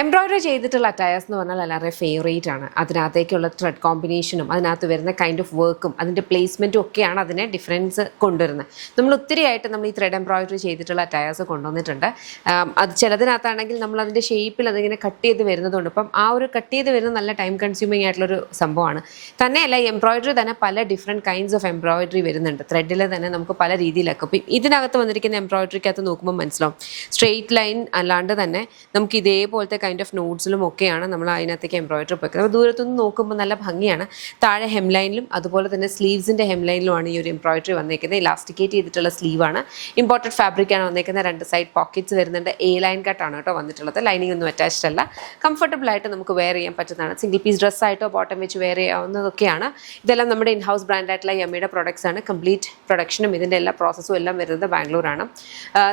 Embroidery ചെയ്തിട്ടുള്ള attires എന്ന് പറഞ്ഞാൽ എല്ലാവരുടെയും ഫേവറേറ്റ് ആണ്. അതിനകത്തേക്കുള്ള ത്രെഡ് കോമ്പിനേഷനും അതിനകത്ത് വരുന്ന കൈൻഡ് ഓഫ് വർക്കും അതിൻ്റെ പ്ലേസ്മെൻറ്റും ഒക്കെയാണ് അതിനെ ഡിഫറൻസ് കൊണ്ടുവരുന്നത്. നമ്മൾ ഒത്തിരിയായിട്ട് നമ്മൾ ഈ ത്രെഡ് എംബ്രോയിഡറി ചെയ്തിട്ടുള്ള അറ്റയേഴ്സ് കൊണ്ടുവന്നിട്ടുണ്ട്. അത് ചിലതിനകത്താണെങ്കിൽ നമ്മൾ അതിൻ്റെ ഷേപ്പിൽ അതിങ്ങനെ കട്ട് ചെയ്ത് വരുന്നതുകൊണ്ട് ഇപ്പം ആ ഒരു കട്ട് ചെയ്ത് വരുന്നത് നല്ല ടൈം കൺസ്യൂമിങ് ആയിട്ടുള്ളൊരു സംഭവമാണ്. തന്നെയല്ല ഈ എംബ്രോയിഡറി തന്നെ പല ഡിഫറെൻറ്റ് കൈൻഡ്സ് ഓഫ് എംബ്രോയിഡറി വരുന്നുണ്ട്. ത്രെഡിൽ തന്നെ നമുക്ക് പല രീതിയിലൊക്കെ. അപ്പം ഇതിനകത്ത് വന്നിരിക്കുന്ന എംബ്രോയിഡറിക്കകത്ത് നോക്കുമ്പോൾ മനസ്സിലാവും സ്ട്രെയിറ്റ് ലൈൻ അല്ലാണ്ട് തന്നെ നമുക്ക് ഇതേപോലത്തെ കൈൻഡ് ഓഫ് നോട്ട്സിലും ഒക്കെയാണ് നമ്മൾ അതിനകത്തേക്ക് എംബ്രോയിഡറി വെക്കുന്നത്. അപ്പോൾ ദൂരത്തുനിന്ന് നോക്കുമ്പോൾ നല്ല ഭംഗിയാണ്. താഴെ ഹെംലൈനിലും അതുപോലെ തന്നെ സ്ലീവ്സിൻ്റെ ഹെംലൈനിലുമാണ് ഈ ഒരു എംബ്രോയിഡറി വന്നേക്കുന്നത്. ഇലാസ്റ്റിക്കേറ്റ് ചെയ്തിട്ടുള്ള സ്ലീവാണ്. ഇമ്പോർട്ടഡ് ഫാബ്രിക്കാണ് വന്നേക്കുന്നത്. 2 സൈഡ് പോക്കറ്റ്സ് വരുന്നുണ്ട്. A ലൈൻ കട്ടാണ് കേട്ടോ വന്നിട്ടുള്ളത്. ലൈനിങ് ഒന്നും അറ്റാച്ച്ഡ് അല്ല. കംഫർട്ടബിൾ ആയിട്ട് നമുക്ക് വെയർ ചെയ്യാൻ പറ്റുന്നതാണ്. സിംഗിൾ പീസ് ഡ്രസ്സായിട്ടോ ബോട്ടം വെച്ച് വെയർ ചെയ്യാവുന്നതൊക്കെയാണ്. ഇതെല്ലാം നമ്മുടെ ഇൻ ഹൗസ് ബ്രാൻഡായിട്ടുള്ള യമ്മിയുടെ പ്രൊഡക്ട്സ് ആണ്. കംപ്ലീറ്റ് പ്രൊഡക്ഷനും ഇതിൻ്റെ എല്ലാ പ്രോസസ്സും എല്ലാം വരുന്നത് ബാംഗ്ലൂരാണ്.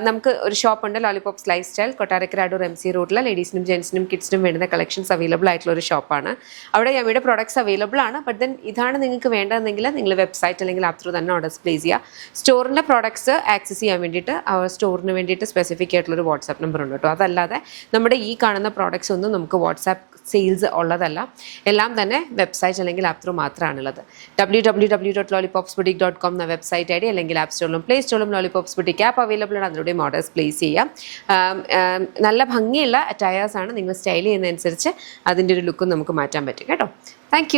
നമുക്ക് ഒരു ഷോപ്പുണ്ട്, Lollipops life style, Kottarakkara Adoor MC റൂട്ടിൽ. ലേഡീസിനും ജെൻസിനും കിഡ്സിനും വേണ്ടുന്ന കളക്ഷൻസ് അവൈലബിൾ ആയിട്ടുള്ള ഒരു ഷോപ്പാണ്. അവിടെ യമ്മിയുടെ പ്രോഡക്ട്സ് അവൈലബിൾ ആണ്. ബട്ട് ദെൻ ഇതാണ് നിങ്ങൾക്ക് വേണ്ടതെങ്കിൽ നിങ്ങൾ വെബ്സൈറ്റ് അല്ലെങ്കിൽ ആപ്പ് ത്രൂ തന്നെ ഓർഡേഴ്സ് പ്ലേസ് ചെയ്യുക. സ്റ്റോറിൻ്റെ പ്രോഡക്ട്സ് ആക്സസ് ചെയ്യാൻ വേണ്ടിയിട്ട് സ്റ്റോറിന് വേണ്ടിയിട്ട് സ്പെസിഫിക് ആയിട്ടുള്ളൊരു വാട്സാപ്പ് നമ്പർ ഉണ്ട് കേട്ടോ. അതല്ലാതെ നമ്മുടെ ഈ കാണുന്ന പ്രോഡക്ട്സ് ഒന്നും നമുക്ക് വാട്സാപ്പ് സെയിൽസ് ഉള്ളതല്ല. എല്ലാം തന്നെ വെബ്സൈറ്റ് അല്ലെങ്കിൽ ആപ്പ് ത്രൂ മാത്രമാണുള്ളത്. www.lollipopsboutique.com എന്ന വെബ്സൈറ്റ് ID അല്ലെങ്കിൽ ആപ്പ് സ്റ്റോറിലും പ്ലേ സ്റ്റോറിലും ലോലിപോപ്സ് ബുട്ടിക് ആപ്പ് അവൈലബിൾ ആണ്. അതിലൂടെയും ഓർഡേഴ്സ് പ്ലേസ് ചെയ്യാം. നല്ല ഭംഗിയുള്ള അറ്റയേഴ്സാണ്. നിങ്ങൾ സ്റ്റൈൽ ചെയ്യുന്നതനുസരിച്ച് അതിൻ്റെ ഒരു ലുക്കും നമുക്ക് മാറ്റാൻ പറ്റും കേട്ടോ. താങ്ക്